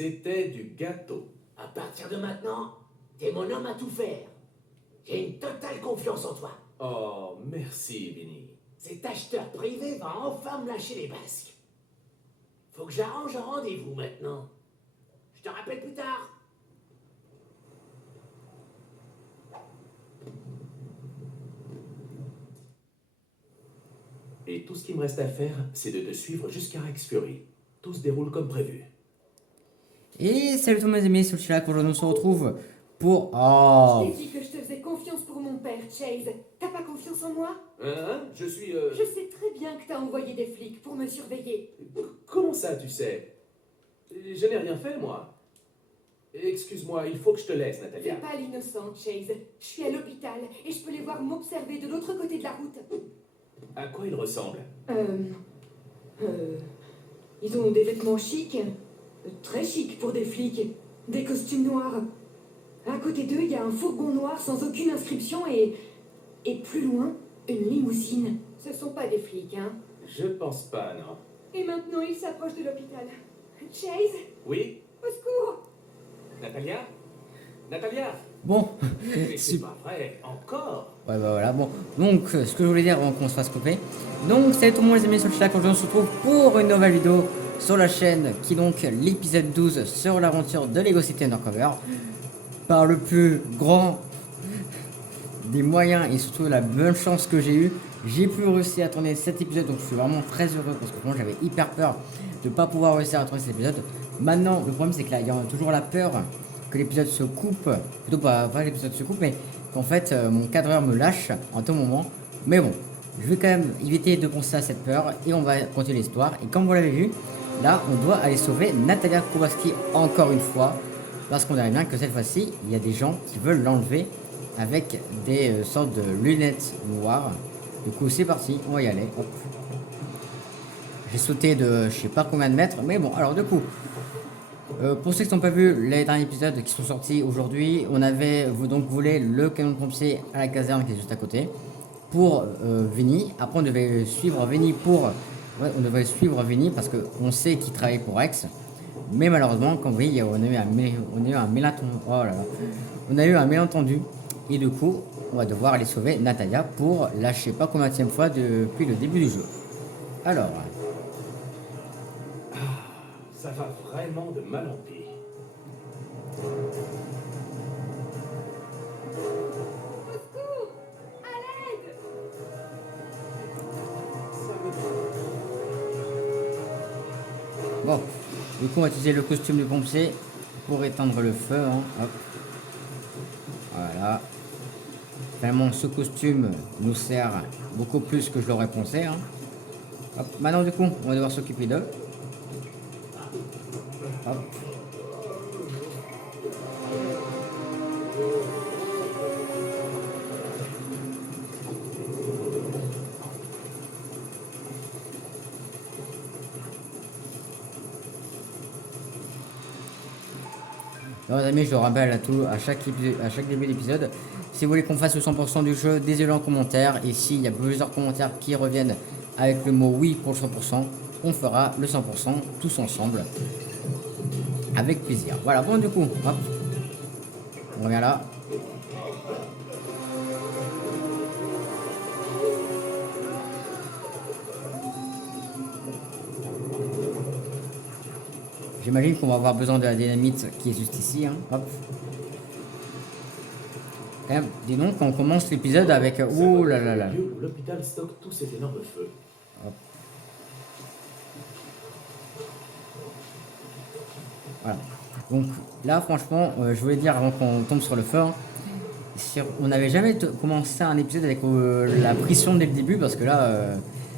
C'était du gâteau. À partir de maintenant, t'es mon homme à tout faire. J'ai une totale confiance en toi. Oh, merci, Vinny. Cet acheteur privé va enfin me lâcher les basques. Faut que j'arrange un rendez-vous maintenant. Je te rappelle plus tard. Et tout ce qu'il me reste à faire, c'est de te suivre jusqu'à Rex Fury. Tout se déroule comme prévu. Et salut tous mes amis, c'est Chirac. Aujourd'hui on se retrouve pour... Je Oh, t'ai dit que je te faisais confiance pour mon père, Chase. T'as pas confiance en moi? Hein? Je suis... Je sais très bien que t'as envoyé des flics pour me surveiller. Comment ça, tu sais? Je n'ai rien fait, moi. Excuse-moi, il faut que je te laisse, Fais Natalia. pas l'innocente, Chase. Je suis à l'hôpital et je peux les voir m'observer de l'autre côté de la route. À quoi il ressemble? Ils ont des vêtements chics. Très chics pour des flics. Des costumes noirs. À côté d'eux, il y a un fourgon noir sans aucune inscription et plus loin, une limousine. Ce sont pas des flics, hein. Je pense pas, non. Et maintenant, ils s'approchent de l'hôpital. Chase, Oui? au secours! Natalia? Natalia? bon. Mais c'est pas vrai, encore? Ouais, bah voilà, bon. Donc, ce que je voulais dire avant qu'on se fasse couper. Donc, salut tout le monde les amis, sur le Chirac. Aujourd'hui on se retrouve pour une nouvelle vidéo sur la chaîne qui est donc l'épisode 12 sur l'aventure de Lego City Undercover. Par le plus grand des moyens et surtout la bonne chance que j'ai eu, j'ai pu réussir à tourner cet épisode, donc je suis vraiment très heureux parce que moi j'avais hyper peur de ne pas pouvoir réussir à tourner cet épisode. Maintenant le problème c'est que là il y a toujours la peur que l'épisode se coupe, plutôt pas l'épisode se coupe, mais qu'en fait mon cadreur me lâche en tout moment. Mais bon, je vais quand même éviter de penser à cette peur et on va continuer l'histoire. Et comme vous l'avez vu, là on doit aller sauver Natalia Kowalski encore une fois. Parce qu'on dirait bien que cette fois-ci, il y a des gens qui veulent l'enlever avec des sortes de lunettes noires. Du coup, c'est parti, on va y aller. Hop. J'ai sauté de je sais pas combien de mètres, mais bon, alors du coup, pour ceux qui n'ont pas vu les derniers épisodes qui sont sortis aujourd'hui, on avait donc volé le camion de pompier à la caserne qui est juste à côté pour Vinny. Après, on devait suivre Vinny pour. Ouais, on devait suivre Vinny parce qu'on sait qu'il travaille pour Rex. Mais malheureusement, comme vous voyez, on a eu un malentendu. Oh là là. On a eu un malentendu. Et du coup, on va devoir aller sauver Natalia pour la je sais pas combienième fois depuis le début du jeu. Alors, Ça va vraiment de mal en pis. Au secours! À l'aide! Ça me... bon. Du coup, on va utiliser le costume de pompier pour éteindre le feu. Hein. Hop. Voilà. Vraiment, ce costume nous sert beaucoup plus que je l'aurais pensé. Hein. Hop. Maintenant, du coup, on va devoir s'occuper d'eux. Hop. Alors, les amis, je le rappelle à chaque début d'épisode, si vous voulez qu'on fasse le 100% du jeu, dites-le en commentaire. Et s'il y a plusieurs commentaires qui reviennent avec le mot oui pour le 100%, on fera le 100% tous ensemble. Avec plaisir. Voilà, bon du coup, hop. On revient là. J'imagine qu'on va avoir besoin de la dynamite qui est juste ici. Hein. Hop. Quand même, dis donc, on commence l'épisode avec... Ouh là là là. L'hôpital stocke tous ces énormes feux. Hop. Voilà. Donc là, franchement, je voulais dire avant qu'on tombe sur le feu, hein, on n'avait jamais commencé un épisode avec la pression dès le début parce que là,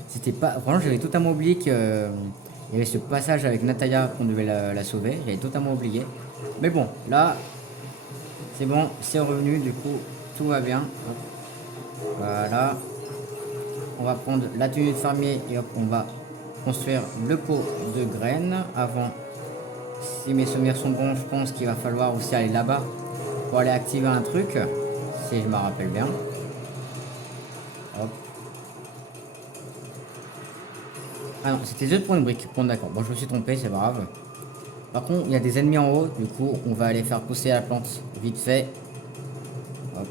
c'était pas. Franchement, j'avais totalement oublié qu'il y avait ce passage avec Natalia qu'on devait la sauver. J'avais totalement oublié. Mais bon, là, c'est bon, c'est revenu. Du coup, tout va bien. Hop. Voilà. On va prendre la tenue de fermier et hop, on va construire le pot de graines avant. Si mes souvenirs sont bons, je pense qu'il va falloir aussi aller là-bas pour aller activer un truc, si je me rappelle bien. Hop. Ah non, c'était juste pour une brique. Bon d'accord, bon je me suis trompé, c'est pas grave. Par contre, il y a des ennemis en haut, du coup, on va aller faire pousser la plante vite fait. Hop.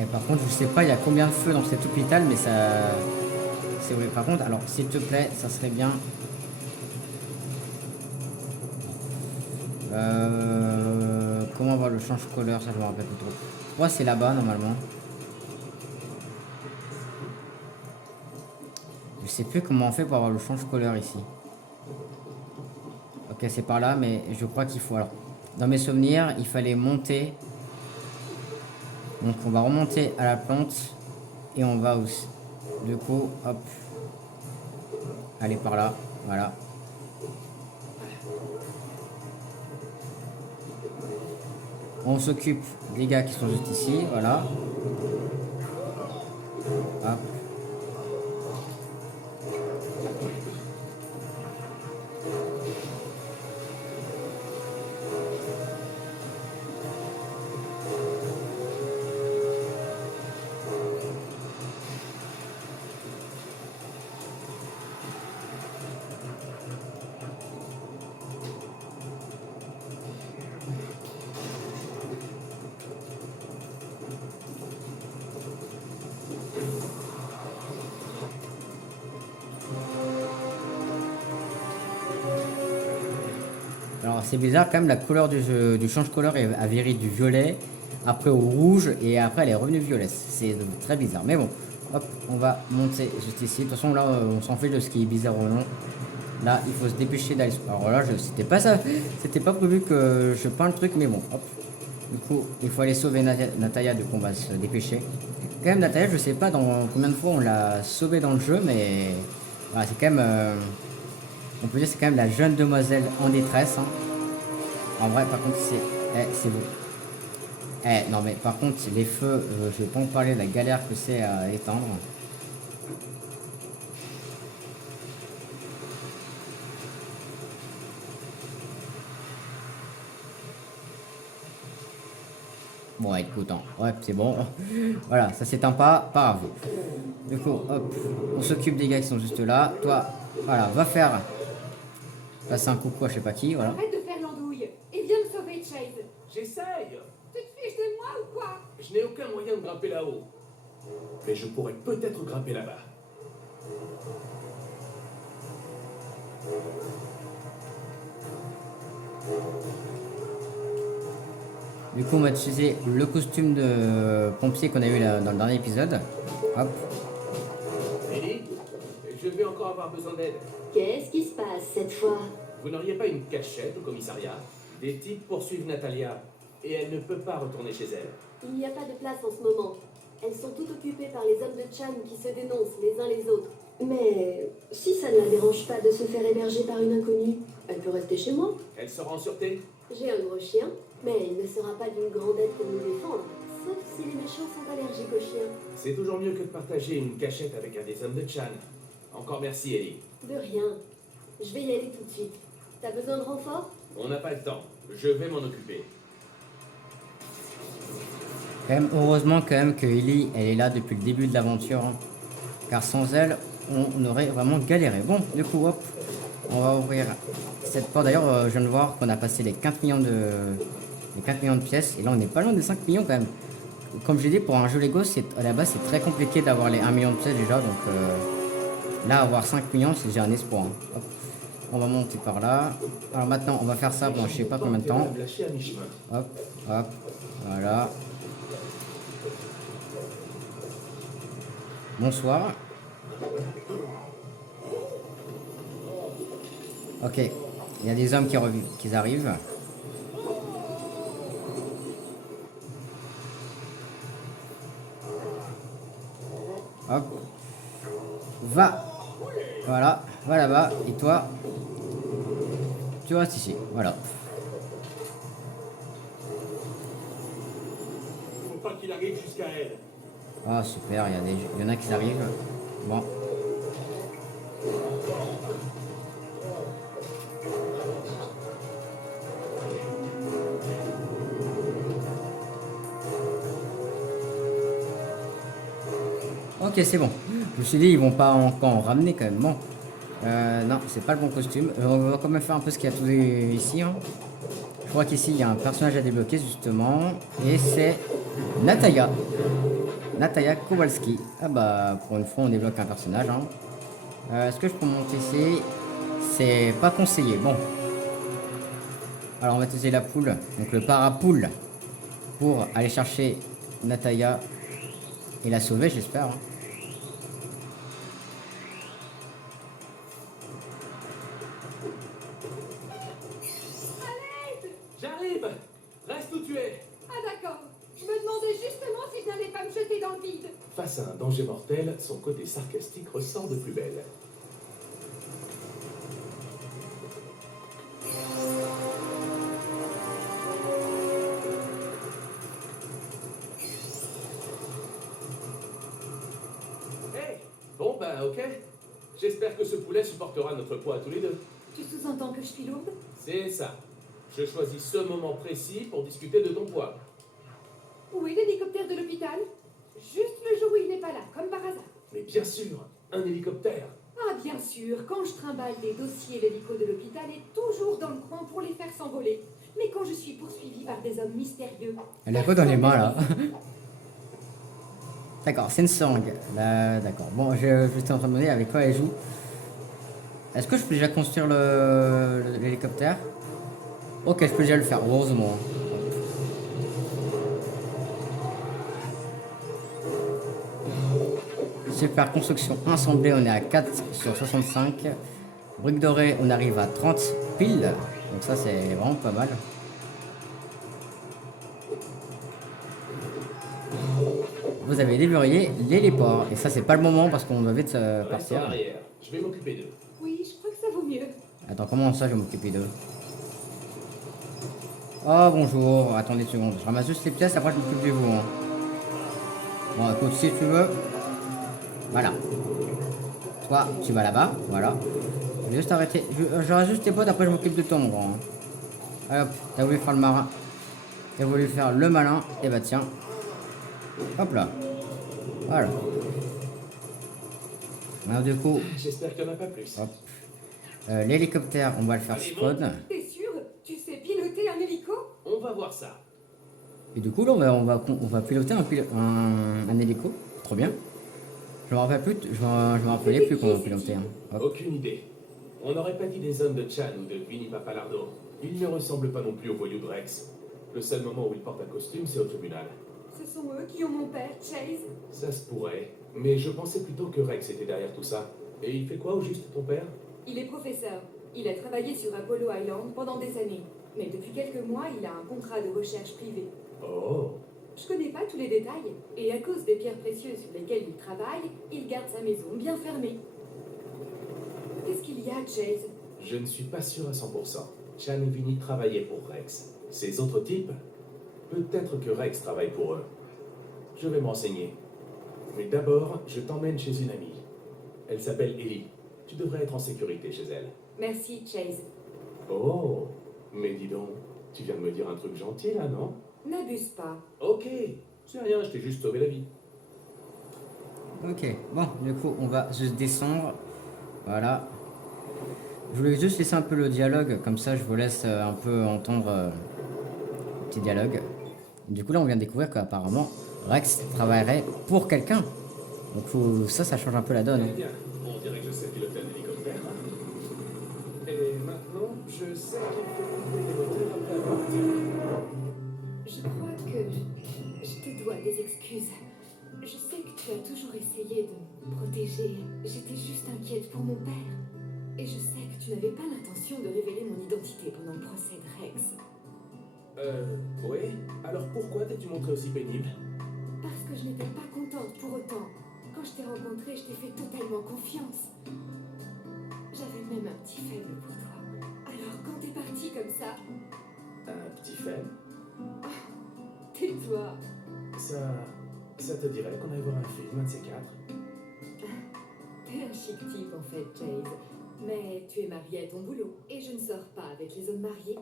Et par contre, je sais pas, il y a combien de feux dans cet hôpital, mais ça... C'est vrai. Par contre, alors, s'il te plaît, ça serait bien... Comment avoir le change-couleur, ça je me rappelle plus trop. Ouais, c'est là-bas, normalement. Je sais plus comment on fait pour avoir le change-couleur ici. Ok, c'est par là, mais je crois qu'il faut... Alors, dans mes souvenirs, il fallait monter... Donc on va remonter à la plante et on va aussi. Du coup, hop. Aller par là, voilà. On s'occupe des gars qui sont juste ici, voilà. Hop. Alors c'est bizarre quand même, la couleur du change-couleur a viré du violet, après au rouge et après elle est revenue violet. C'est très bizarre. Mais bon, hop, on va monter juste ici. De toute façon là on s'en fait de ce qui est bizarre ou non. Là il faut se dépêcher d'aller. Alors là c'était pas ça, c'était pas prévu que je peins le truc, mais bon, hop. Du coup il faut aller sauver Natalia, du coup on va se dépêcher. Quand même Natalia, je sais pas dans combien de fois on l'a sauvée dans le jeu, mais voilà, c'est quand même... on peut dire c'est quand même la jeune demoiselle en détresse. Hein. En vrai, par contre, c'est vous. Non, mais par contre, les feux, je vais pas en parler de la galère que c'est à éteindre. Bon, ouais, écoute, hein. Ouais, c'est bon. Voilà, ça s'éteint pas grave. Du coup, hop, on s'occupe des gars qui sont juste là. Toi, voilà, va faire passer un coucou à je sais pas qui, voilà. Arrête de faire l'andouille et viens me sauver, Chase. J'essaye. Tu te fiches de moi ou quoi? Je n'ai aucun moyen de grimper là-haut. Mais je pourrais peut-être grimper là-bas. Du coup, on va utiliser le costume de pompier qu'on a eu dans le dernier épisode. Hop. Lily, je vais encore avoir besoin d'aide. Qu'est-ce qui se passe cette fois? Vous n'auriez pas une cachette au commissariat? Des types poursuivent Natalia et elle ne peut pas retourner chez elle. Il n'y a pas de place en ce moment. Elles sont toutes occupées par les hommes de Chan qui se dénoncent les uns les autres. Mais si ça ne la dérange pas de se faire héberger par une inconnue, elle peut rester chez moi. Elle sera en sûreté? J'ai un gros chien, mais il ne sera pas d'une grande aide pour nous défendre, sauf si les méchants sont allergiques aux chiens. C'est toujours mieux que de partager une cachette avec un des hommes de Chan. Encore merci, Ellie. De rien. Je vais y aller tout de suite. T'as besoin de renfort? On n'a pas le temps. Je vais m'en occuper. Quand même, heureusement quand même que Ellie, elle est là depuis le début de l'aventure. Hein. Car sans elle, on aurait vraiment galéré. Bon, du coup, hop, on va ouvrir cette porte. D'ailleurs, je viens de voir qu'on a passé les 4 millions de pièces. Et là, on n'est pas loin des 5 millions quand même. Comme j'ai dit, pour un jeu Lego, à la base, c'est très compliqué d'avoir les 1 million de pièces déjà. Donc là, avoir 5 millions, c'est déjà un espoir. Hein. Hop. On va monter par là. Alors maintenant, on va faire ça, bon, je sais pas combien de temps. Hop, hop, voilà. Bonsoir. Ok, il y a des hommes qui arrivent. Hop. Va. Voilà. Va là-bas. Et toi, tu restes ici. Voilà. Faut pas qu'il arrive jusqu'à elle. Ah super, il y en a qui arrivent. Bon. Ok, c'est bon. Je me suis dit, ils vont pas encore en ramener quand même. Bon. Non, c'est pas le bon costume. On va quand même faire un peu ce qu'il y a tout ici. Hein. Je crois qu'ici, il y a un personnage à débloquer justement. Et c'est Nataya. Nataya Kowalski. Ah bah, pour une fois, on débloque un personnage. Hein. Est-ce que je peux monter ici? C'est pas conseillé. Bon. Alors, on va utiliser la poule. Donc, le parapoule. Pour aller chercher Nataya. Et la sauver, j'espère. Hein. J'arrive. Reste où tu es. Ah d'accord. Je me demandais justement si je n'allais pas me jeter dans le vide. Face à un danger mortel, son côté sarcastique ressort de plus belle. Hey. Bon bah ok. J'espère que ce poulet supportera notre poids à tous les deux. Tu sous-entends que je suis lourde? C'est ça. Je choisis ce moment précis pour discuter de ton poids. Où est l'hélicoptère de l'hôpital? Juste le jour où il n'est pas là, comme par hasard. Mais bien sûr, un hélicoptère. Ah bien sûr, quand je trimballe les dossiers, l'hélico de l'hôpital est toujours dans le coin pour les faire s'envoler. Mais quand je suis poursuivie par des hommes mystérieux... Elle a quoi dans les mains là? D'accord, c'est une seringue. Là, d'accord. Bon, j'étais en train de me demander avec quoi elle joue. Est-ce que je peux déjà construire l'hélicoptère? Ok, je peux déjà le faire, heureusement. Super, construction assemblée, on est à 4 sur 65. Brique dorée, on arrive à 30 piles. Donc ça, c'est vraiment pas mal. Vous avez déverrouillé l'héliport. Et ça, c'est pas le moment parce qu'on doit vite Reste en partir. arrière. Je vais m'occuper d'eux. Oui, je crois que ça vaut mieux. Attends, comment ça, je vais m'occuper d'eux? Oh, bonjour. Attendez une seconde. Je ramasse juste les pièces, après je m'occupe de vous. Hein. Bon, écoute, si tu veux. Voilà. Toi, tu vas là-bas. Voilà. Je vais juste arrêter. J'aurai juste tes potes, après je m'occupe de toi, mon grand. Allez, hop, t'as voulu faire le marin. T'as voulu faire le malin. Et bah tiens. Hop là. Voilà. Alors du coup, J'espère qu'il n'y en a pas plus. hop. L'hélicoptère, on va le faire spawn. T'es sûr? Tu sais piloter un hélico? On va voir ça. Et du coup, là, on va piloter un hélico. Trop bien. Je me rappelle plus, je me rappelais plus comment on pilotait. Hein. Hop. Aucune idée. On n'aurait pas dit des hommes de Chan ou de Vinny Papalardo. Ils ne ressemblent pas non plus aux voyous de Rex. Le seul moment où ils portent un costume, c'est au tribunal. Ce sont eux qui ont mon père, Chase. Ça se pourrait. Mais je pensais plutôt que Rex était derrière tout ça. Et il fait quoi au juste, ton père? Il est professeur. Il a travaillé sur Apollo Island pendant des années. Mais depuis quelques mois, il a un contrat de recherche privée. Oh. Je connais pas tous les détails. Et à cause des pierres précieuses sur lesquelles il travaille, il garde sa maison bien fermée. Qu'est-ce qu'il y a, Chase? Je ne suis pas sûr à 100%. Chan et Vinny travaillaient pour Rex. Ces autres types? Peut-être que Rex travaille pour eux. Je vais m'enseigner. Mais d'abord, je t'emmène chez une amie. Elle s'appelle Ellie. Tu devrais être en sécurité chez elle. Merci, Chase. Oh, mais dis donc, tu viens de me dire un truc gentil là, non? N'abuse pas. Ok, c'est rien, je t'ai juste sauvé la vie. Ok, bon, du coup, on va juste descendre. Voilà. Je voulais juste laisser un peu le dialogue, comme ça je vous laisse un peu entendre le petit dialogue. Du coup, là, on vient de découvrir qu'apparemment, Rex travaillerait pour quelqu'un. Donc, ça change un peu la donne. Eh bien, on dirait que je sais piloter un hélicoptère. Et maintenant, je sais qu'il faut couper les moteurs après avoir tiré. Je crois que je te dois des excuses. Je sais que tu as toujours essayé de me protéger. J'étais juste inquiète pour mon père. Et je sais que tu n'avais pas l'intention de révéler mon identité pendant le procès de Rex. Oui? Alors pourquoi t'es-tu montré aussi pénible? Parce que je n'étais pas contente pour autant Quand je t'ai rencontré, je t'ai fait totalement confiance. J'avais même un petit faible pour toi. Alors quand t'es parti comme ça, Un petit faible. tais-toi. Ça te dirait qu'on aille voir un film, un de ces quatre? T'es un chic type en fait, Chase. Mais tu es marié à ton boulot. Et je ne sors pas avec les hommes mariés.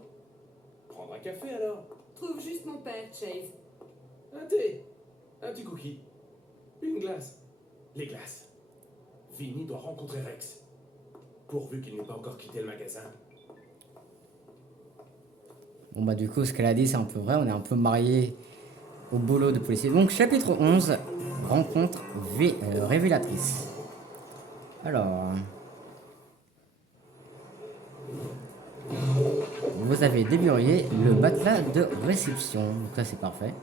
Prendre un café alors? Trouve juste mon père, Chase. Un thé? Un petit cookie? Une glace? Les glaces. Vinny doit rencontrer Rex. Pourvu qu'il n'ait pas encore quitté le magasin. Bon bah du coup ce qu'elle a dit c'est un peu vrai, on est un peu mariés au boulot de policier. Donc chapitre 11, rencontre révélatrice. Alors... Vous avez déverrouillé le matelas de réception. Donc ça c'est parfait.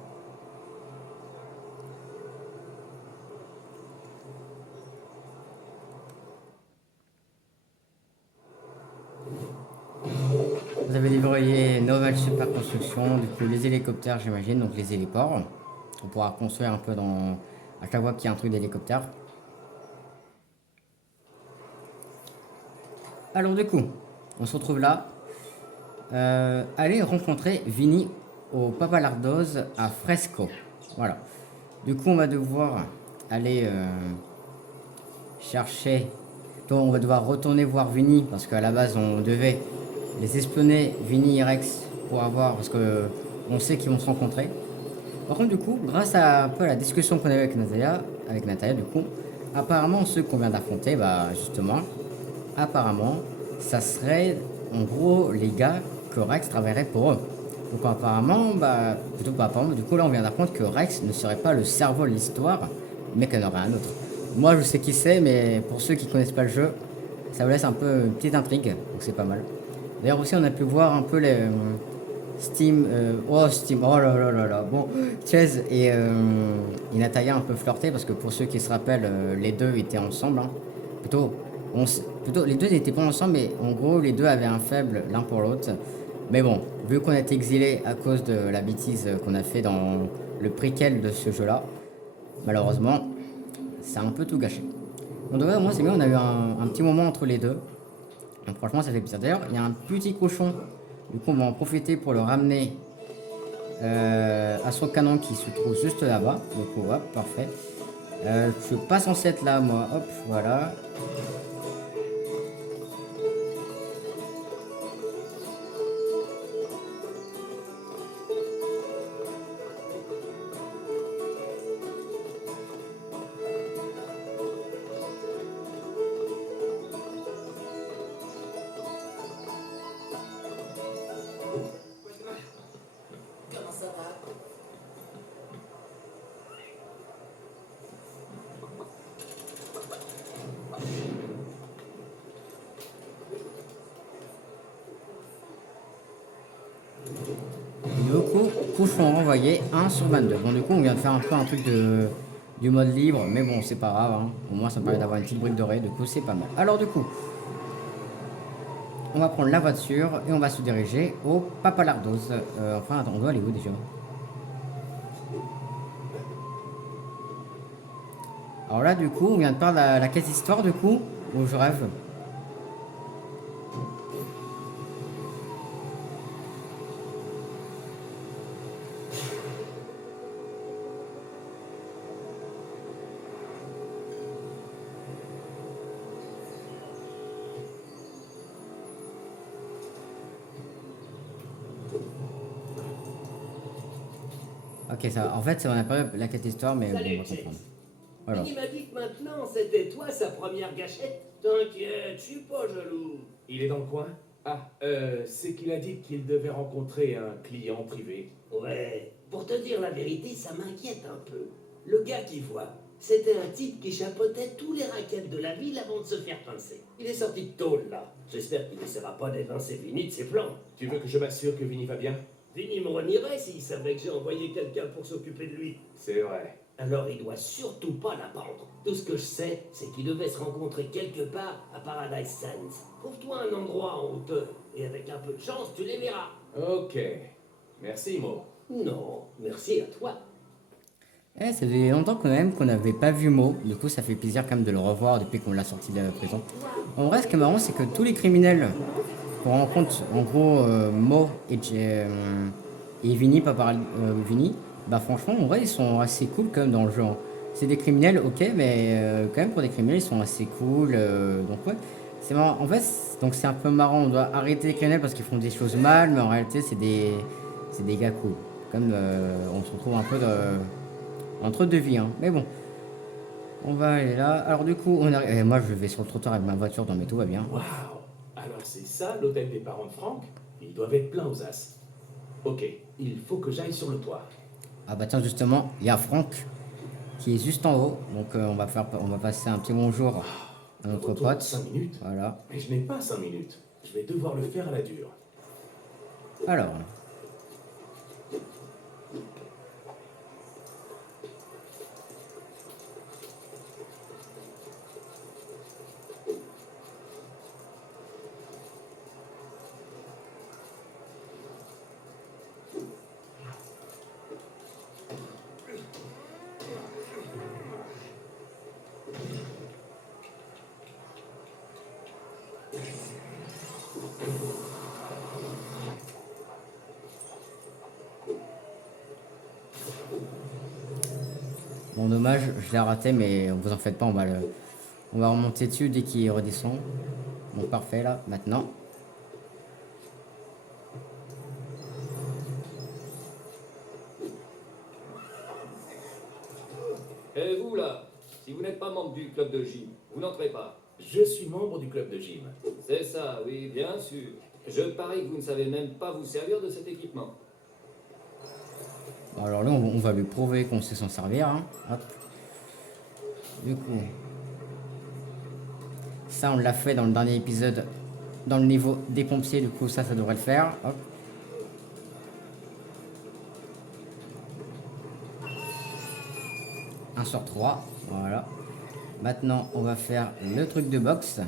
Vous avez déverrouillé nouvelle super construction, du coup les hélicoptères j'imagine, donc les héliports. On pourra construire un peu dans... à chaque fois qu'il y a un truc d'hélicoptère. Alors du coup, on se retrouve là. Allez rencontrer Vinny au Papalardos à Fresco. Voilà. Du coup, on va devoir aller chercher. Donc, on va devoir retourner voir Vinny parce qu'à la base, on devait les espionner, Vinny et Rex, pour avoir. Parce que on sait qu'ils vont se rencontrer. Par contre, du coup, grâce à un peu la discussion qu'on avait avec Natalia, du coup, apparemment, ceux qu'on vient d'affronter, bah justement, apparemment, ça serait en gros les gars que Rex travaillerait pour eux. Donc apparemment, bah, plutôt pas apparemment, du coup là on vient d'apprendre que Rex ne serait pas le cerveau de l'histoire, mais qu'il y en aurait un autre. Moi je sais qui c'est, mais pour ceux qui connaissent pas le jeu, ça vous laisse un peu une petite intrigue, donc c'est pas mal. D'ailleurs aussi on a pu voir un peu les Steam, oh là là là là, bon, Chase et Natalia un peu flirté parce que pour ceux qui se rappellent, les deux étaient ensemble, hein. Plutôt, les deux n'étaient pas ensemble, mais en gros, les deux avaient un faible l'un pour l'autre. Mais bon, vu qu'on a été exilés à cause de la bêtise qu'on a fait dans le préquel de ce jeu-là, malheureusement, ça a un peu tout gâché. Donc, ouais, moi, c'est bien, on a eu un petit moment entre les deux. Donc, franchement, ça fait plaisir. D'ailleurs, il y a un petit cochon. Du coup, on va en profiter pour le ramener à son canon qui se trouve juste là-bas. Donc, hop, parfait. Je suis pas censé être là, moi. Hop, voilà. Comment ça va? Du coup, cochon renvoyé 1 sur 22. Bon, du coup, on vient de faire un peu un truc du mode libre, mais bon, c'est pas grave, hein. Au moins, ça me permet d'avoir une petite brique dorée, du coup, c'est pas mal. Alors, du coup, on va prendre la voiture et on va se diriger au Papalardos. Enfin, attends, on doit aller où déjà? Alors là, du coup, on vient de faire la quête histoire, du coup, où je rêve. Ok, ça, en fait, on n'a pas la quête histoire, mais bon, on va comprendre. Voilà. Il m'a dit que maintenant c'était toi sa première gâchette. T'inquiète, je suis pas jaloux. Il est dans le coin? Ah, c'est qu'il a dit qu'il devait rencontrer un client privé. Ouais, pour te dire la vérité, ça m'inquiète un peu. Le gars qui voit, c'était un type qui chapeautait tous les raquettes de la ville avant de se faire pincer. Il est sorti de tôle, là. J'espère qu'il n'essaiera pas d'évincer Vinny de ses plans. Tu veux que je m'assure que Vinny va bien? Vinny me renierait s'il savait que j'ai envoyé quelqu'un pour s'occuper de lui. C'est vrai. Alors il doit surtout pas l'attendre. Tout ce que je sais, c'est qu'ils devaient se rencontrer quelque part à Paradise Sands. Trouve-toi un endroit en hauteur, et avec un peu de chance, tu les verras. Ok. Merci, Mo. Non, merci à toi. Eh, ça faisait longtemps quand même qu'on n'avait pas vu Mo. Du coup, ça fait plaisir quand même de le revoir depuis qu'on l'a sorti de la prison. En vrai, ce qui est marrant, c'est que tous les criminels qu'on rencontre, en gros, Mo et Vinny, pas par Vinny, bah franchement, en vrai, ils sont assez cool quand même dans le jeu, hein. C'est des criminels, ok, mais quand même pour des criminels, ils sont assez cool. Donc ouais, c'est marrant. En fait, donc c'est un peu marrant. On doit arrêter les criminels parce qu'ils font des choses mal, mais en réalité, c'est des gars cool. Comme on se retrouve un peu entre deux vies, hein. Mais bon, on va aller là. Alors du coup, on arrive. Moi, je vais sur le trottoir avec ma voiture, mais tout va bien. Waouh! Alors c'est ça l'hôtel des parents de Franck? Ils doivent être pleins aux as. Ok, il faut que j'aille sur le toit. Ah bah tiens, justement, il y a Franck qui est juste en haut. Donc on va passer un petit bonjour à notre Retour dans pote. 5 minutes? Voilà. Mais je n'ai pas 5 minutes. Je vais devoir le faire à la dure. Alors, bon dommage, je l'ai raté, mais vous en faites pas, on va remonter dessus dès qu'il redescend. Bon parfait là, maintenant. Et vous là, si vous n'êtes pas membre du club de gym, vous n'entrez pas. Je suis membre du club de gym. C'est ça, oui, bien sûr. Je parie que vous ne savez même pas vous servir de cet équipement. Bon, alors là, on va lui prouver qu'on sait s'en servir, hein. Hop. Du coup, ça on l'a fait dans le dernier épisode, dans le niveau des pompiers, du coup ça devrait le faire. Hop. Un sur 3, voilà. Maintenant, on va faire le truc de boxe.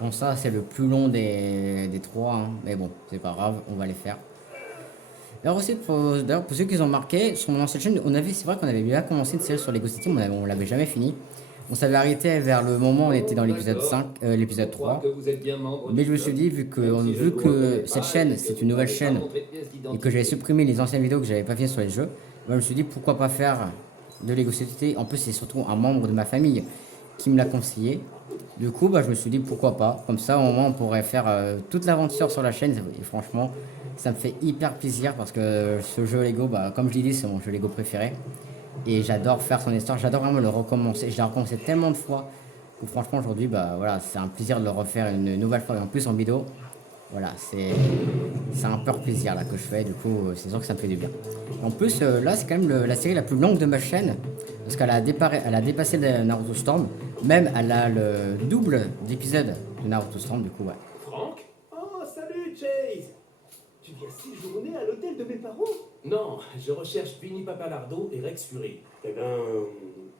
Bon, ça, c'est le plus long des trois, hein. Mais bon, c'est pas grave, on va les faire. D'ailleurs aussi, d'ailleurs, pour ceux qui ont marqué, sur mon ancienne chaîne, c'est vrai qu'on avait bien commencé une série sur Lego City, mais on l'avait jamais fini. On s'avait arrêté vers le moment où on était dans l'épisode 5, l'épisode 3. Mais je me suis dit, vu que cette chaîne, c'est une nouvelle chaîne, et que j'avais supprimé les anciennes vidéos que j'avais pas fait sur les jeux, moi, je me suis dit, pourquoi pas faire de Lego City. En plus, c'est surtout un membre de ma famille qui me l'a conseillé. Du coup, bah, je me suis dit, pourquoi pas. Comme ça, au moins, on pourrait faire toute l'aventure sur la chaîne. Et franchement, ça me fait hyper plaisir parce que ce jeu Lego, bah, comme je l'ai dit, c'est mon jeu Lego préféré. Et j'adore faire son histoire, j'adore vraiment le recommencer. Je l'ai recommencé tellement de fois que franchement aujourd'hui, bah voilà, c'est un plaisir de le refaire une nouvelle fois et en plus en vidéo. Voilà, c'est un pur plaisir là que je fais, du coup c'est sûr que ça me fait du bien. En plus là c'est quand même la série la plus longue de ma chaîne parce qu'elle elle a dépassé le Naruto Storm, même elle a le double d'épisodes de Naruto Storm, du coup ouais. Franck? Oh, salut Chase! Tu viens séjourner à l'hôtel de mes parents? Non, je recherche Vinny Papalardo et Rex Fury. Eh ben,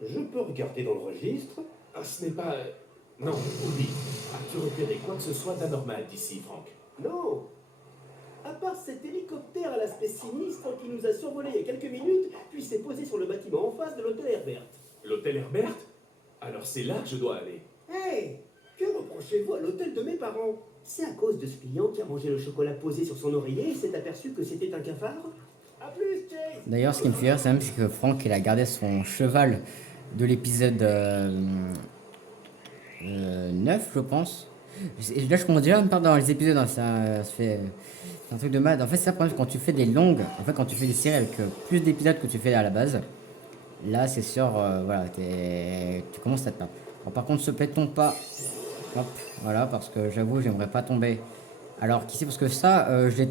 je peux regarder dans le registre. Ah, ce n'est pas... Non, oublie. As-tu repéré quoi que ce soit d'anormal d'ici, Franck? Non. À part cet hélicoptère à l'aspect sinistre qui nous a survolé il y a quelques minutes, puis s'est posé sur le bâtiment en face de l'hôtel Herbert. L'hôtel Herbert? Alors c'est là que je dois aller. Hey! Que reprochez-vous à l'hôtel de mes parents? C'est à cause de ce client qui a mangé le chocolat posé sur son oreiller et s'est aperçu que c'était un cafard? A plus, Chase! D'ailleurs ce qui me fait rire c'est que Franck il a gardé son cheval de l'épisode 9 je pense. Là je commence déjà à me perdre dans les épisodes, hein, ça fait... C'est un truc de malade. En fait c'est ça le problème quand tu fais des longues, en fait quand tu fais des séries avec plus d'épisodes que tu fais à la base, là c'est sûr, voilà, tu commences à te perdre. Alors, par contre se pète-t-on pas, hop, voilà, parce que j'avoue j'aimerais pas tomber. Alors qu'ici parce que ça, je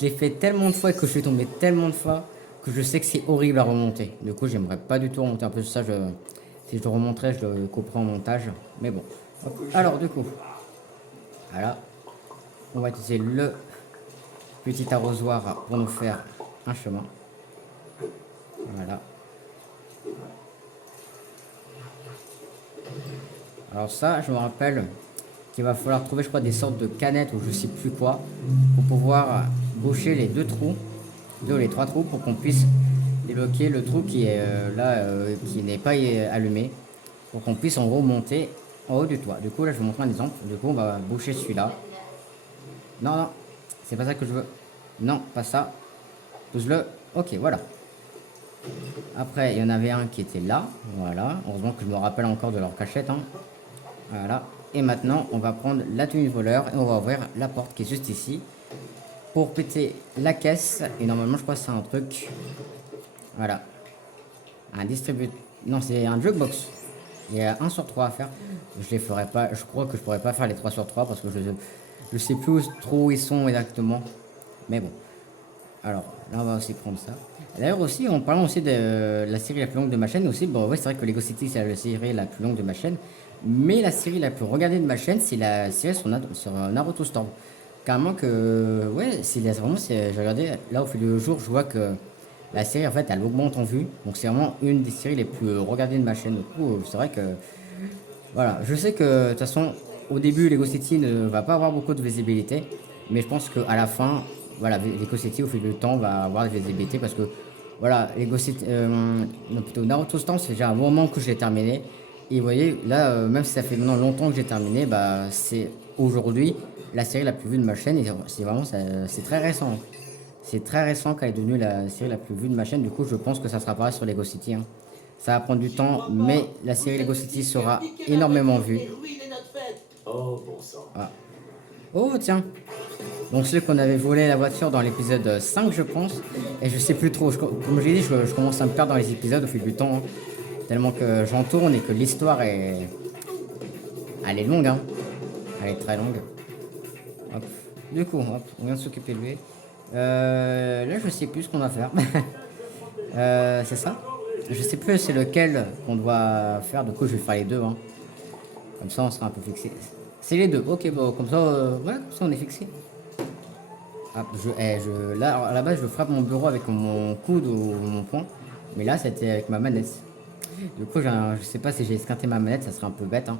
l'ai fait tellement de fois et que je suis tombé tellement de fois que je sais que c'est horrible à remonter. Du coup j'aimerais pas du tout remonter un peu ça, si je le remonterais je le couperais en montage. Mais bon. Hop. Alors du coup, voilà, on va utiliser le petit arrosoir pour nous faire un chemin. Voilà. Alors ça, je me rappelle qu'il va falloir trouver, je crois, des sortes de canettes ou je sais plus quoi, pour pouvoir boucher les 2 ou les 3 trous pour qu'on puisse débloquer le trou qui est qui n'est pas allumé, pour qu'on puisse en remonter en haut du toit. Du coup, là, je vais vous montrer un exemple. Du coup, on va boucher celui-là. Non, non, c'est pas ça que je veux. Non, pas ça. Pousse-le. Ok, voilà. Après, il y en avait un qui était là. Voilà. Heureusement que je me rappelle encore de leur cachette. Hein. Voilà. Et maintenant, on va prendre la tenue de voleur et on va ouvrir la porte qui est juste ici pour péter la caisse. Et normalement, je crois que c'est un truc. Voilà. Un distributeur. Non, c'est un jukebox. Il y a 1 sur 3 à faire. Je les ferai pas. Je crois que je pourrais pas faire les 3 sur 3 parce que je sais plus trop où ils sont exactement. Mais bon. Alors, là, on va aussi prendre ça. D'ailleurs, aussi, en parlant aussi de la série la plus longue de ma chaîne, aussi, bon, ouais, c'est vrai que Lego City, c'est la série la plus longue de ma chaîne. Mais la série la plus regardée de ma chaîne, c'est la série sur Naruto Storm. Carrément que, ouais, vraiment, j'ai regardé, là, au fil du jour, je vois que la série, en fait, elle augmente en vue. Donc, c'est vraiment une des séries les plus regardées de ma chaîne. Du coup, c'est vrai que, voilà, je sais que, de toute façon, au début, Lego City ne va pas avoir beaucoup de visibilité. Mais je pense qu'à la fin, voilà, Lego City, au fil du temps, va avoir de visibilité parce que, voilà, Lego City, non, plutôt Naruto Storm, c'est déjà un bon moment que je l'ai terminé. Et vous voyez, là, même si ça fait maintenant longtemps que j'ai terminé, bah, c'est aujourd'hui la série la plus vue de ma chaîne. Et c'est vraiment, c'est très récent. C'est très récent qu'elle est devenue la série la plus vue de ma chaîne. Du coup, je pense que ça sera pareil sur Lego City. Hein. Ça va prendre du temps, mais la série Lego City sera énormément vue. Oh, bon sang. Ah. Oh, tiens. Donc, celui qu'on avait volé la voiture dans l'épisode 5, je pense. Et je sais plus trop. Comme j'ai dit, je commence à me perdre dans les épisodes au fil du temps. Hein. Tellement que j'en tourne et que l'histoire est... Elle est longue, hein. Elle est très longue. Hop. Du coup, hop, on vient de s'occuper de lui. Là, je sais plus ce qu'on va faire. C'est ça. Je sais plus c'est lequel qu'on doit faire. Du coup, je vais faire les deux. Hein. Comme ça, on sera un peu fixé. C'est les deux. Ok, bon, comme ça, voilà, comme ça, on est fixé. Hop, là, à la base, je frappe mon bureau avec mon coude ou mon poing. Mais là, c'était avec ma manette. Du coup, je sais pas si j'ai esquinté ma manette, ça serait un peu bête. Hein.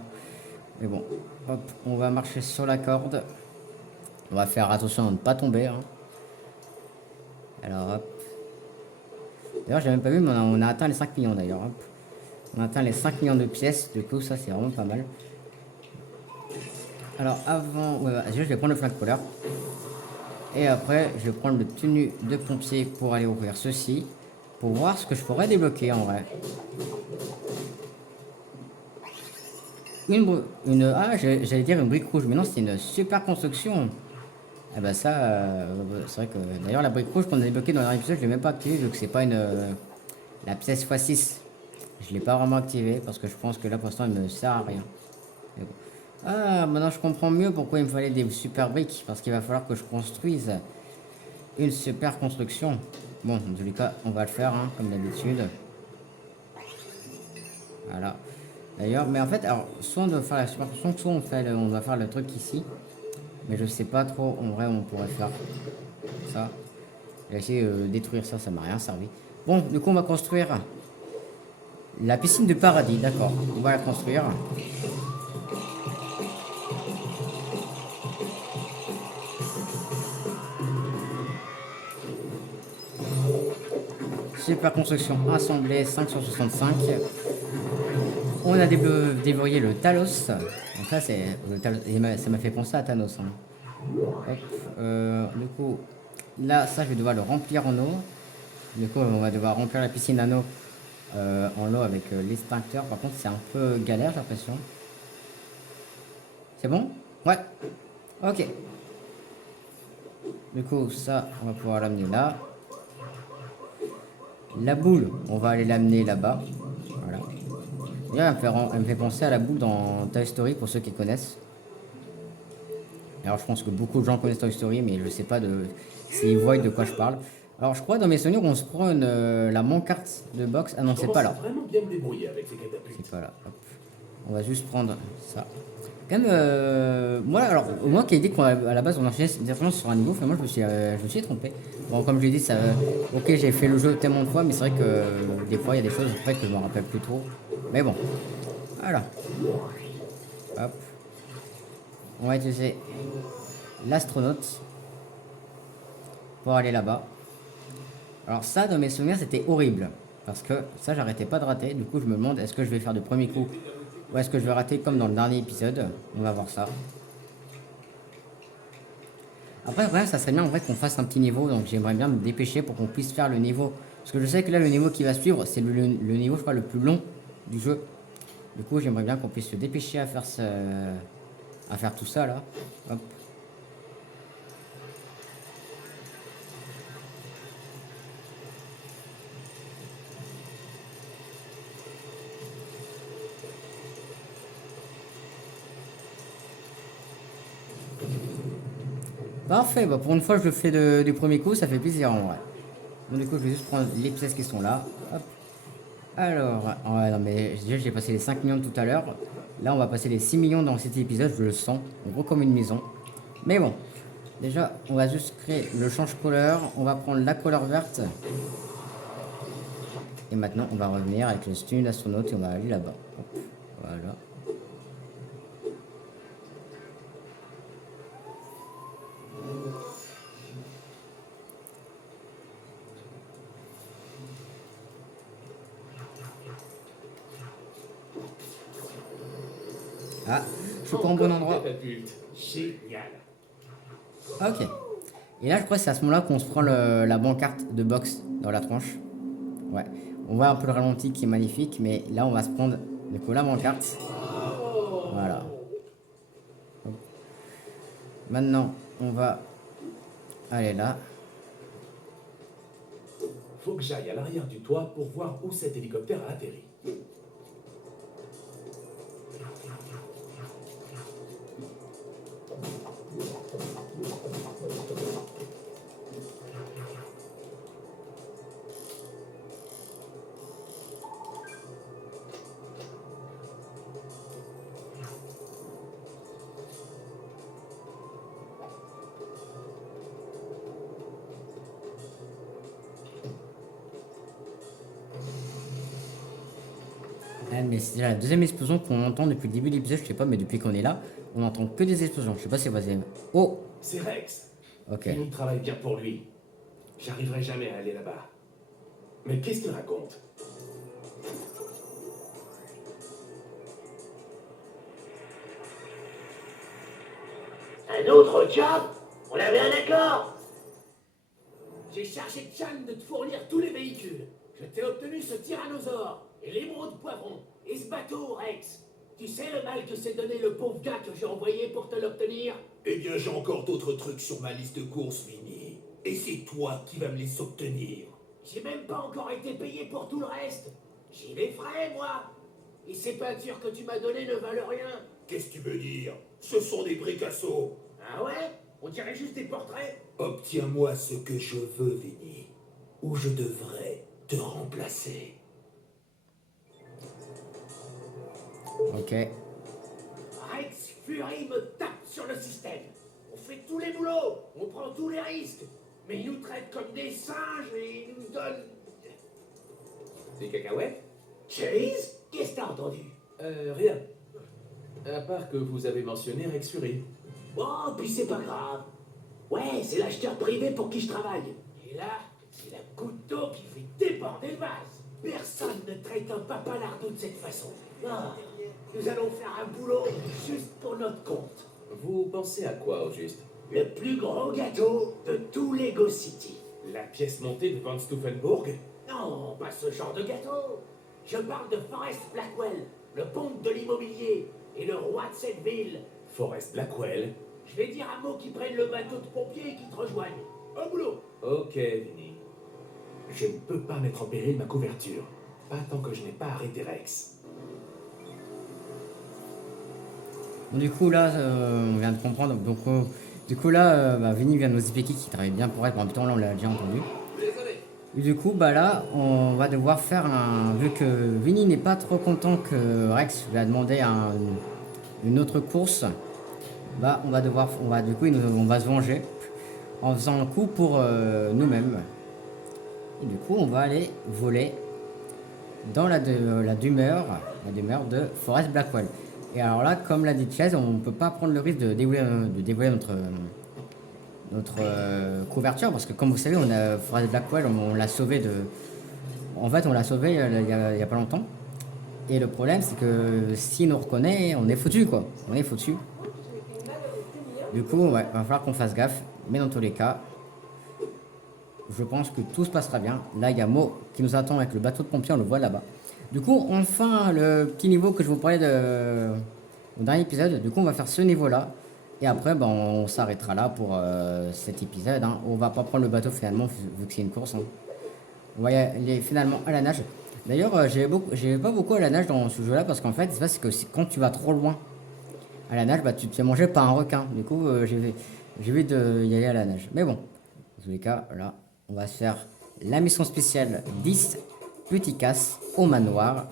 Mais bon, hop, on va marcher sur la corde. On va faire attention à ne pas tomber. Hein. Alors, hop. D'ailleurs, j'ai même pas vu, mais on a atteint les 5 millions d'ailleurs. On a atteint les 5 millions de pièces. Du coup, ça, c'est vraiment pas mal. Alors, avant... Ouais, je vais prendre le flingue couleur. Et après, je vais prendre le tenue de pompier pour aller ouvrir ceci. Pour voir ce que je pourrais débloquer en vrai. J'allais dire une brique rouge, mais non, c'est une super construction. Ah bah ça, c'est vrai que d'ailleurs la brique rouge qu'on a débloquée dans l'épisode, épisode, je l'ai même pas activée vu que c'est pas la pièce x6. Je l'ai pas vraiment activée parce que je pense que là pour l'instant il me sert à rien. Bon. Ah, maintenant je comprends mieux pourquoi il me fallait des super briques, parce qu'il va falloir que je construise une super construction. Bon, dans tous les cas, on va le faire, hein, comme d'habitude. Voilà. D'ailleurs, mais en fait, alors, soit on doit faire la super construction, soit on va faire le truc ici. Mais je sais pas trop, en vrai, on pourrait faire ça. J'ai essayé de détruire ça, ça m'a rien servi. Bon, du coup, on va construire la piscine du paradis, d'accord. On va la construire. Super construction assemblée 5 sur 65. On a déverrouillé le Talos. Donc ça c'est ça m'a fait penser à Thanos. Hein. Hop, du coup, là ça je vais devoir le remplir en eau. Du coup on va devoir remplir la piscine en eau avec l'extincteur. Par contre c'est un peu galère j'ai l'impression. C'est bon? Ouais. Ok. Du coup ça on va pouvoir l'amener là. La boule, on va aller l'amener là-bas. Voilà. D'ailleurs, elle me fait penser à la boule dans Toy Story pour ceux qui connaissent. Alors, je pense que beaucoup de gens connaissent Toy Story, mais je sais pas s'ils voient de quoi je parle. Alors, je crois dans mes souvenirs, on se prend la mancarte de boxe. Ah non, c'est pas là. Vraiment bien me débrouiller avec ces catapultes. C'est pas là. Hop. On va juste prendre ça. Quand même, moi qui ai dit qu'à la base on enchaînait directement sur un niveau, moi je me suis trompé. Bon, comme je l'ai dit, ok, j'ai fait le jeu tellement de fois, mais c'est vrai que des fois il y a des choses après que je me rappelle plus trop. Mais bon, voilà. Hop. On va utiliser l'astronaute pour aller là-bas. Alors ça, dans mes souvenirs, c'était horrible. Parce que ça, j'arrêtais pas de rater. Du coup, je me demande, est-ce que je vais faire du premier coup ou est-ce que je vais rater comme dans le dernier épisode. On va voir ça. Après, ouais, ça serait bien en vrai qu'on fasse un petit niveau. Donc j'aimerais bien me dépêcher pour qu'on puisse faire le niveau. Parce que je sais que là, le niveau qui va suivre, c'est le niveau, je crois, le plus long du jeu. Du coup, j'aimerais bien qu'on puisse se dépêcher à faire tout ça là. Hop. Parfait, bah pour une fois je le fais du premier coup, ça fait plaisir en vrai. Donc du coup je vais juste prendre les pièces qui sont là. Hop. Alors, ouais, non mais déjà j'ai passé les 5 millions tout à l'heure. Là on va passer les 6 millions dans cet épisode, je le sens. Gros comme une maison. Mais bon, déjà on va juste créer le change couleur. On va prendre la couleur verte. Et maintenant on va revenir avec le stun d'astronaute et on va aller là-bas. Voilà. Ah, je suis pas en bon endroit. Catapulte. Génial. Ok. Et là, je crois que c'est à ce moment-là qu'on se prend la pancarte de boxe dans la tronche. Ouais. On voit un peu le ralenti qui est magnifique, mais là, on va se prendre du coup la pancarte. Voilà. Hop. Maintenant, on va aller là. Faut que j'aille à l'arrière du toit pour voir où cet hélicoptère a atterri. Ah, mais c'est déjà la deuxième explosion qu'on entend depuis le début de l'épisode, je sais pas, mais depuis qu'on est là, on entend que des explosions. Je sais pas si vous avez... Oh! C'est Rex. Ok. Il travaille bien pour lui. J'arriverai jamais à aller là-bas. Mais qu'est-ce qu'il raconte? Un autre job? On avait un accord. J'ai chargé Chan de te fournir tous les véhicules. Je t'ai obtenu ce tyrannosaure, et l'émeraude poivron, et ce bateau, Rex. Tu sais le mal que s'est donné le pauvre gars que j'ai envoyé pour te l'obtenir? Eh bien, j'ai encore d'autres trucs sur ma liste de courses, Vinny. Et c'est toi qui vas me les obtenir. J'ai même pas encore été payé pour tout le reste. J'ai les frais, moi. Et ces peintures que tu m'as données ne valent rien. Qu'est-ce que tu veux dire? Ce sont des bricassos. Ah ouais? On dirait juste des portraits. Obtiens-moi ce que je veux, Vinny. Ou je devrais te remplacer. Ok. Rex Fury me tape sur le système. On fait tous les boulots, on prend tous les risques. Mais ils nous traitent comme des singes et ils nous donnent... Des cacahuètes? Chase? Qu'est-ce que t'as entendu? Rien. À part que vous avez mentionné Rex Fury. Oh, puis c'est pas grave. Ouais, c'est l'acheteur privé pour qui je travaille. Et là, c'est la goutte d'eau qui fait déborder le vase. Personne ne traite un papalardo de cette façon. Ah, nous allons faire un boulot juste pour notre compte. Vous pensez à quoi, au juste? Le plus gros gâteau de tout Lego City. La pièce montée de Van Stauffenburg? Non, pas ce genre de gâteau. Je parle de Forrest Blackwell, le ponte de l'immobilier et le roi de cette ville. Forrest Blackwell? Je vais dire un mot qui prenne le bateau de pompiers et qui te rejoignent. Au boulot. Ok, Vinny. Je ne peux pas mettre en péril ma couverture. Pas tant que je n'ai pas arrêté Rex. Bon, du coup là, on vient de comprendre. Donc, du coup là, Vinny vient de nous expliquer qu'il travaille bien pour être. En même temps là, on l'a déjà entendu. Et du coup, bah là, on va devoir faire un... Vu que Vinny n'est pas trop content que Rex lui a demandé une autre course, bah on va devoir... du coup, on va se venger en faisant un coup pour nous-mêmes. Et du coup, on va aller voler dans la demeure de Forrest Blackwell. Et alors là, comme l'a dit Chase, on peut pas prendre le risque de dévoiler notre couverture parce que comme vous savez, on a Forest Blackwell, on l'a sauvé de. En fait, on l'a sauvé il y a pas longtemps. Et le problème, c'est que s'il nous reconnaît, on est foutu quoi. On est foutu. Du coup, ouais, va falloir qu'on fasse gaffe. Mais dans tous les cas, je pense que tout se passera bien. Là, il y a Mo qui nous attend avec le bateau de pompier, on le voit là-bas. Du coup, enfin, le petit niveau que je vous parlais au dernier épisode. Du coup, on va faire ce niveau-là. Et après, ben, on s'arrêtera là pour cet épisode. Hein. On va pas prendre le bateau finalement, vu que c'est une course. Hein. On va y aller finalement à la nage. D'ailleurs, j'ai pas beaucoup à la nage dans ce jeu-là parce qu'en fait, c'est que quand tu vas trop loin à la nage, bah, tu te fais manger par un requin. Du coup, j'ai d'y aller à la nage. Mais bon, dans tous les cas, là, on va faire la mission spéciale 10 petits casses au manoir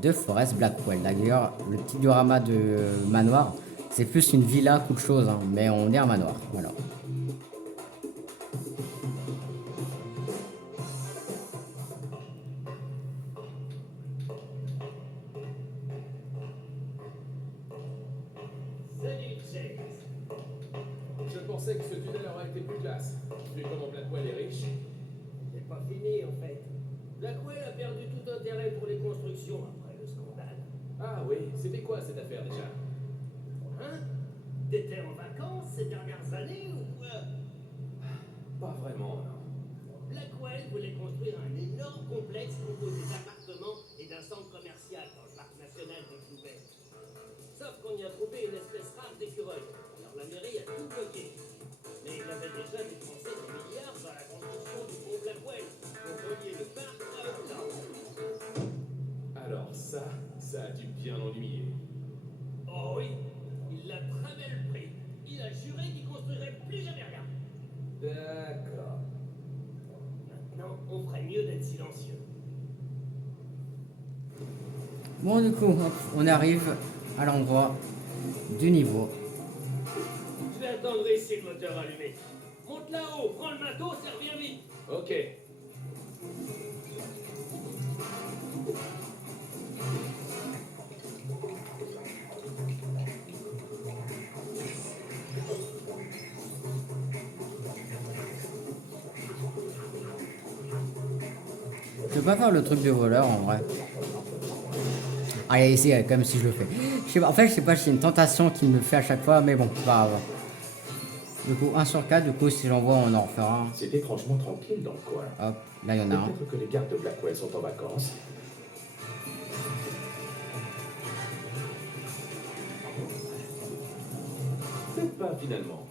de Forest Blackwell. D'ailleurs, le petit diorama de manoir, c'est plus une villa qu'autre chose, hein, mais on est un manoir. Voilà. Salut, Chase. Je pensais que ce tunnel aurait été plus classe. Vu comment Blackwell est riche. C'est pas fini, en fait. Blackwell a perdu tout intérêt pour les constructions après le scandale. Ah oui, c'était quoi cette affaire déjà? Hein? T'étais en vacances ces dernières années ou quoi? Pas vraiment, non. Blackwell voulait construire un énorme complexe composé d'appartements et d'un centre commercial dans le parc national de Québec. Sauf qu'on y a trouvé une espèce rare d'écureuil. Alors la mairie a tout bloqué. Mais il avait déjà dépensé des milliards dans la construction du pont Blackwell pour relier le parc à Auckland. Alors ça a dû bien l'ennuyer. Oh oui, il l'a très mal pris. Il a juré qu'il construirait plus jamais rien. D'accord. Maintenant, on ferait mieux d'être silencieux. Bon, du coup, hop, on arrive à l'endroit du niveau. Je vais attendre ici le moteur allumé. Monte là-haut, prends le matos et reviens vite. Ok. Je peux pas faire le truc de voleur en vrai. Allez, essayer comme si je le fais. Je sais pas, en fait, je sais pas si c'est une tentation qui me le fait à chaque fois, mais bon, c'est pas grave. Du coup, 1 sur 4, du coup, si j'en vois, on en refera un. C'est étrangement tranquille dans le coin. Hop, là, il y en a un. Peut-être que les gardes de Blackwell sont en vacances. Peut-être pas finalement.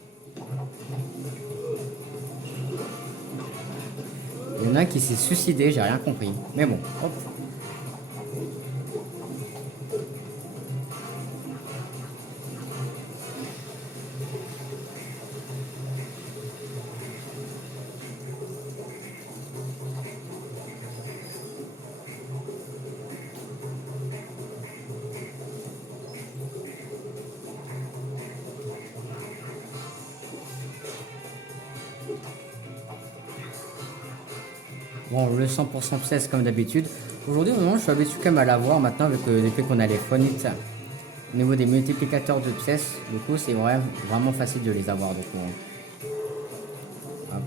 Il y en a un qui s'est suicidé, j'ai rien compris. Mais bon, hop. Bon, le 100% pièce comme d'habitude. Aujourd'hui, vraiment, je suis habitué quand même à l'avoir maintenant avec le fait qu'on a les phonites au niveau des multiplicateurs de pièces. Du coup, c'est vraiment facile de les avoir. Du coup. Hop.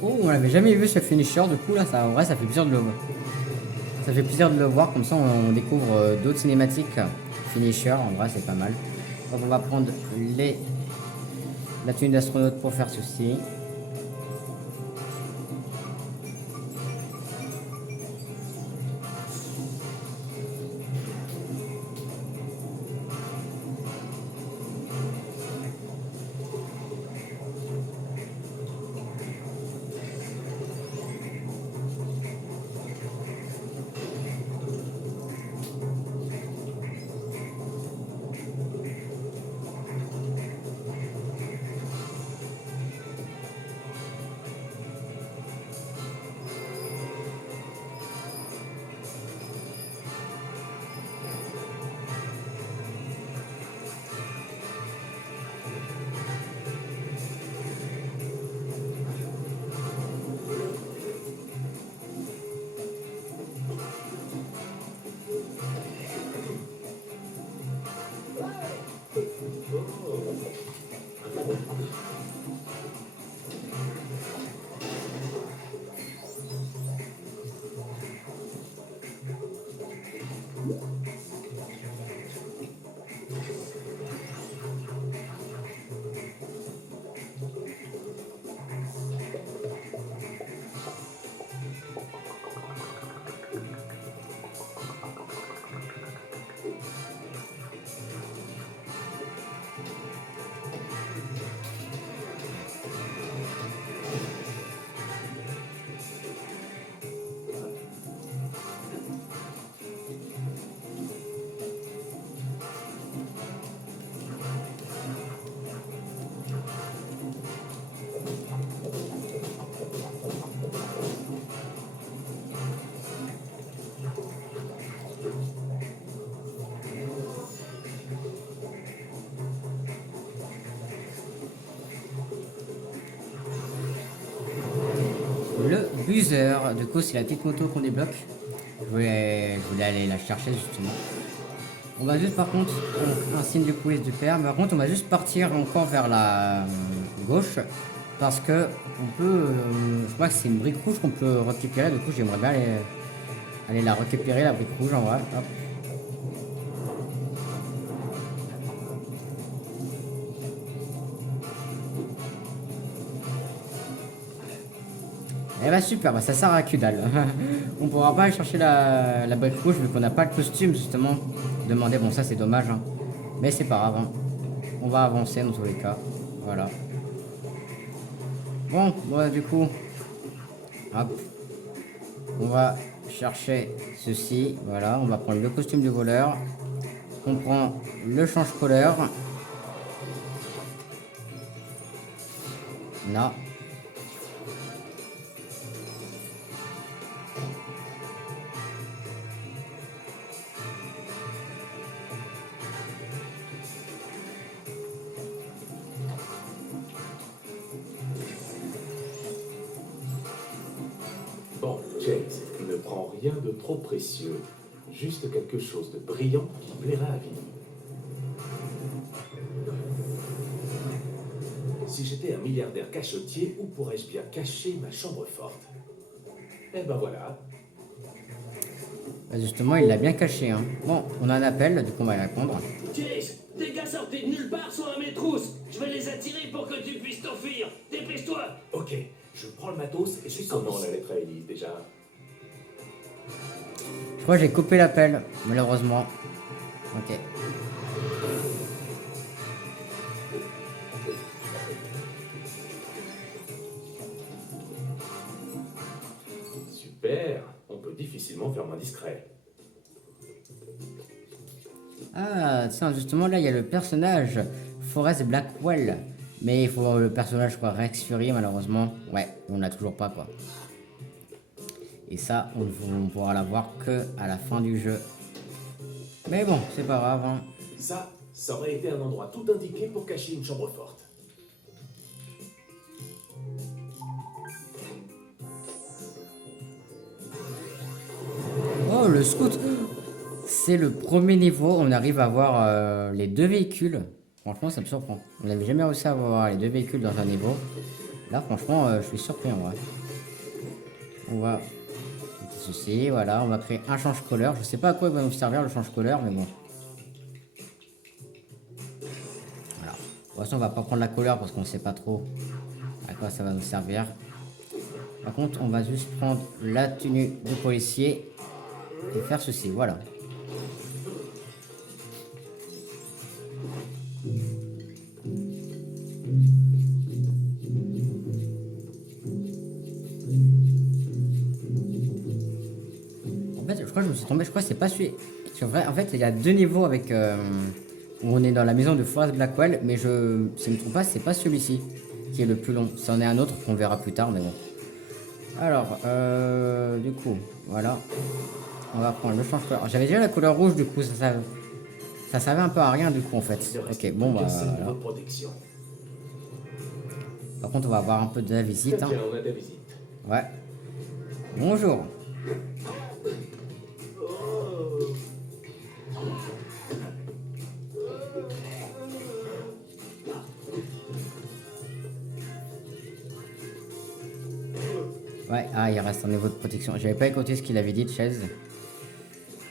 Oh, on l'avait jamais vu ce finisher, du coup là, ça, en vrai, ça fait plaisir de le voir. Ça fait plaisir de le voir, comme ça on découvre d'autres cinématiques finisher, en vrai c'est pas mal. Donc on va prendre la tenue d'astronaute pour faire ceci. le buzzer. Du coup, c'est la petite moto qu'on débloque. Je voulais aller la chercher justement. On va juste par contre, un signe de police du père. Par contre, on va juste partir encore vers la gauche. Parce que on peut, je crois que c'est une brique rouge qu'on peut récupérer. Du coup, j'aimerais bien aller la récupérer, la brique rouge en vrai. Hop. Eh bah super, bah ça sert à que dalle. On pourra pas aller chercher la brique rouge vu qu'on n'a pas le costume justement. Demander, bon ça c'est dommage, hein. Mais c'est pas grave, hein. On va avancer dans tous les cas. Voilà. Bon, voilà du coup. Hop. On va chercher ceci. Voilà, on va prendre le costume du voleur. On prend le change-couleur. Non. Bon, James, ne prends rien de trop précieux. Juste quelque chose de brillant qui plaira à Vinny. Si j'étais un milliardaire cachotier, où pourrais-je bien cacher ma chambre forte? Eh ben voilà. Bah, justement, il l'a bien caché, hein. Bon, on a un appel, du coup on va y répondre. Chase, des gars sortis de nulle part sont à mes trousses. Je vais les attirer pour que tu puisses t'enfuir. Dépêche-toi. Ok, je prends le matos et je suis comment la lettre à Elise déjà? Je crois que j'ai coupé l'appel, malheureusement. Ok. Super, on peut difficilement faire moins discret. Ah, tiens, justement, là, il y a le personnage Forrest Blackwell. Mais il faut le personnage, quoi, Rex Fury, malheureusement. Ouais, on l'a toujours pas, quoi. Et ça, on pourra l'avoir que à la fin du jeu. Mais bon, c'est pas grave, hein. Ça aurait été un endroit tout indiqué pour cacher une chambre forte. Oh, le scout. C'est le premier niveau, on arrive à avoir les deux véhicules. Franchement, ça me surprend. On n'avait jamais réussi à avoir les deux véhicules dans un niveau. Là, franchement, je suis surpris en vrai. On va... Petit souci, voilà, on va créer un change-couleur. Je sais pas à quoi il va nous servir le change-couleur, mais bon. Voilà. De toute façon, on va pas prendre la couleur parce qu'on sait pas trop à quoi ça va nous servir. Par contre, on va juste prendre la tenue de policier et faire ceci, voilà. En fait, je crois que je me suis trompé, je crois que c'est pas celui... En fait, il y a deux niveaux avec... où on est dans la maison de Forrest Blackwell, mais si je ne me trompe pas, c'est pas celui-ci qui est le plus long. C'en est un autre qu'on verra plus tard, mais bon. Alors, du coup, voilà. On va prendre le change-couleur. J'avais déjà la couleur rouge, du coup, ça servait un peu à rien, du coup, en fait. Ok, bon, bah, voilà. Protection. Par contre, on va avoir un peu de la visite. Tiens, Hein. on a de la visite. Ouais. Bonjour. Ouais, ah, il reste un niveau de protection. J'avais pas écouté ce qu'il avait dit de chaise.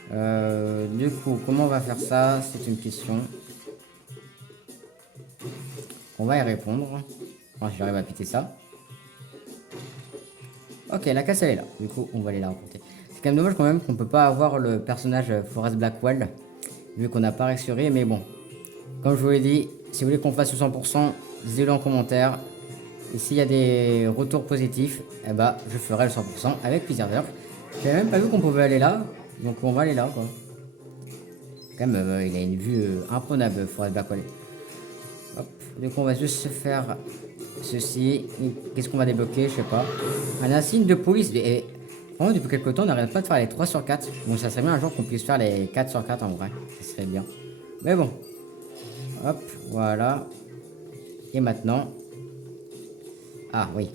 Du coup, comment on va faire ça? C'est une question. On va y répondre. Enfin, j'arrive à péter ça. Ok, la casse elle est là. Du coup, on va aller la rapporter. C'est quand même dommage quand même qu'on peut pas avoir le personnage Forrest Blackwell. Vu qu'on n'a pas réassuré, mais bon. Comme je vous l'ai dit, si vous voulez qu'on fasse le 100%, dites-le en commentaire. Et s'il y a des retours positifs, eh bah, je ferai le 100% avec plaisir. D'ailleurs, j'avais même pas vu qu'on pouvait aller là. Donc on va aller là, quoi. Quand même, il a une vue imprenable, Forrest Blackwell. Hop. Du coup, on va juste se faire ceci. Qu'est-ce qu'on va débloquer? Je sais pas. Un insigne de police. Et vraiment, depuis quelques temps, on n'arrête pas de faire les 3 sur 4. Bon, ça serait bien un jour qu'on puisse faire les 4 sur 4 en vrai. Ça serait bien. Mais bon. Hop, voilà. Et maintenant... Ah oui.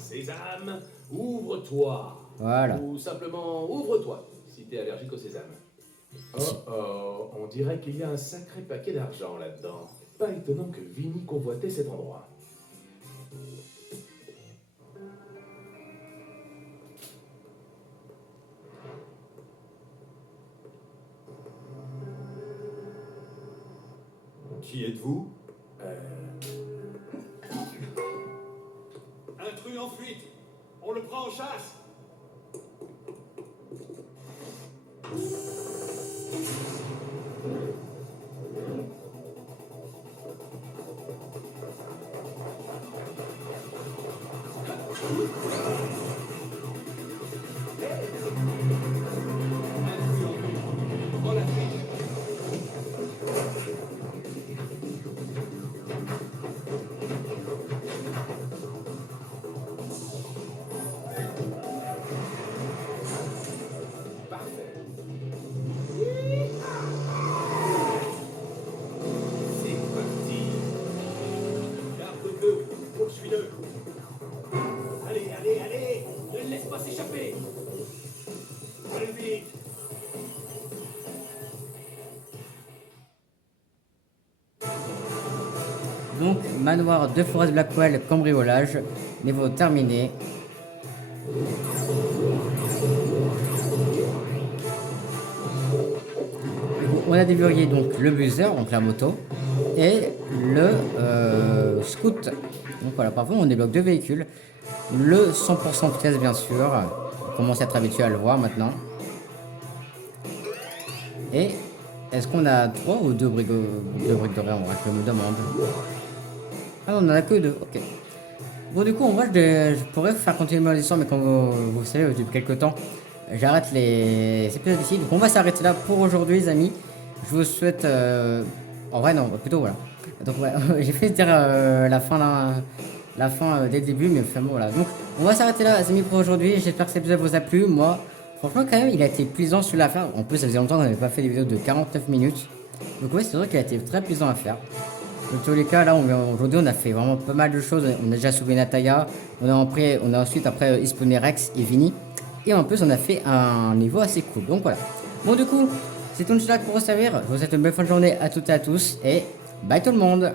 C'est Sésame, ouvre-toi. Voilà. Ou simplement ouvre-toi, si t'es allergique au sésame. Oh oh, on dirait qu'il y a un sacré paquet d'argent là-dedans. Pas étonnant que Vinny convoitait cet endroit. Qui êtes-vous? Intrus en fuite. On le prend en chasse. Prends la fuite. Parfait. C'est parti. Garde le peu. Poursuis-le. Allez, allez, allez. Ne le laisse pas s'échapper. Plus vite. Donc, manoir de Forest Blackwell, cambriolage, niveau terminé. On a déverrouillé donc le buzzer, donc la moto, et le scoot. Donc voilà, parfois on débloque deux véhicules. Le 100% pièce bien sûr, on commence à être habitué à le voir maintenant. Et est-ce qu'on a 3 ou 2 briques dorées en vrai, je me demande. Ah non, on en a que 2, ok. Bon du coup en vrai je pourrais faire continuer l'histoire, mais comme vous savez depuis quelques temps, j'arrête les épisodes ici. Donc on va s'arrêter là pour aujourd'hui les amis. Je vous souhaite... En vrai non, plutôt voilà. Donc ouais, j'ai fait dire la fin dès le début, mais enfin bon voilà. Donc on va s'arrêter là les amis pour aujourd'hui. J'espère que cet épisode vous a plu. Moi, franchement quand même, il a été plaisant sur la fin. En plus ça faisait longtemps qu'on n'avait pas fait des vidéos de 49 minutes. Donc ouais, c'est vrai qu'il a été très plaisant à faire. Dans tous les cas, là, aujourd'hui, on a fait vraiment pas mal de choses. On a déjà sauvé Nataya. On a ensuite, après, spawné Rex et Vinny. Et en plus, on a fait un niveau assez cool. Donc voilà. Bon, du coup, c'est tout pour vous servir. Je vous souhaite une belle fin de journée à toutes et à tous. Et bye tout le monde!